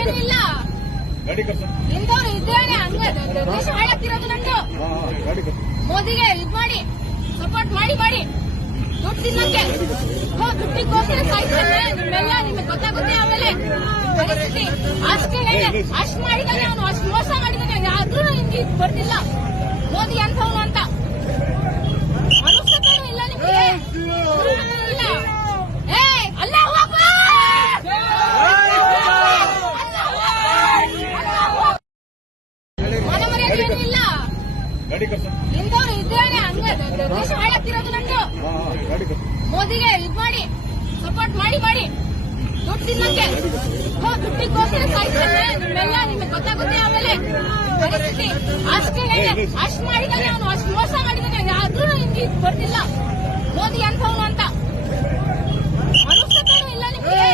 ಏನಿಲ್ಲ. ಇಂದವ್ರು ಇದ್ದೇನೆ ಹಂಗೆ ದೇಶ ಹಾಳಾಗ್ತಿರೋದು ನಮ್ದು. ಮೋದಿಗೆ ಇದ್ ಮಾಡಿ ಸಪೋರ್ಟ್ ಮಾಡಿ ದುಡ್ಡು ತಿನ್ನಕ್ಕೆ ದುಡ್ಡಿಗೋಸ್ಕರ ಸಾಯ್ತಾರೆ. ನಿಮ್ಮೆಲ್ಲ ನಿಮ್ಗೆ ಗೊತ್ತಾಗುತ್ತೆ. ಆಮೇಲೆ ಪರಿಸ್ಥಿತಿ ಅಷ್ಟು ಮಾಡಿದಾನೆ ಅವನು, ಅಷ್ಟು ಮೋಸ ಮಾಡಿದಾನೆ. ಆದ್ರೂ ನಿಮ್ಗೆ ಇದು ಬರ್ತಿಲ್ಲ ಮೋದಿ ಅಂತವನು ಅಂತ ಮನುಷ್ಯತೆ ಇಲ್ಲ ನಿಮ್ಗೆ. ಇಲ್ಲ ಏ ಅಲ್ಲಾಹು ಅಕ್ಬರ್, ಮಾನ ಮರ್ಯಾದೆ ಏನೂ ಇಲ್ಲ. ಇಂದವ್ರು ಇದ್ದೇನೆ ಹಂಗೆ ದೇಶ ಹಾಳಾಗ್ತಿರೋದು ನಮ್ದು. ಮೋದಿಗೆ ಇದ್ ಮಾಡಿ ಸಪೋರ್ಟ್ ಮಾಡಿ ದುಡ್ಡು ತಿನ್ನಕ್ಕೆ ದುಡ್ಡಿಗೋಸ್ಕರ ಸಾಯ್ತಾರೆ. ನಿಮ್ಮೆಲ್ಲ ನಿಮ್ಗೆ ಗೊತ್ತಾಗುತ್ತೆ. ಆಮೇಲೆ ಪರಿಸ್ಥಿತಿ ಅಷ್ಟು ಮಾಡಿದಾನೆ ಅವನು, ಅಷ್ಟು ಮೋಸ ಮಾಡಿದಾನೆ. ಆದ್ರೂ ನಿಮ್ಗೆ ಇದು ಬರ್ತಿಲ್ಲ ಮೋದಿ ಅಂತವನು ಅಂತ ಮನುಷ್ಯತೆ ಇಲ್ಲ ನಿಮ್ಗೆ.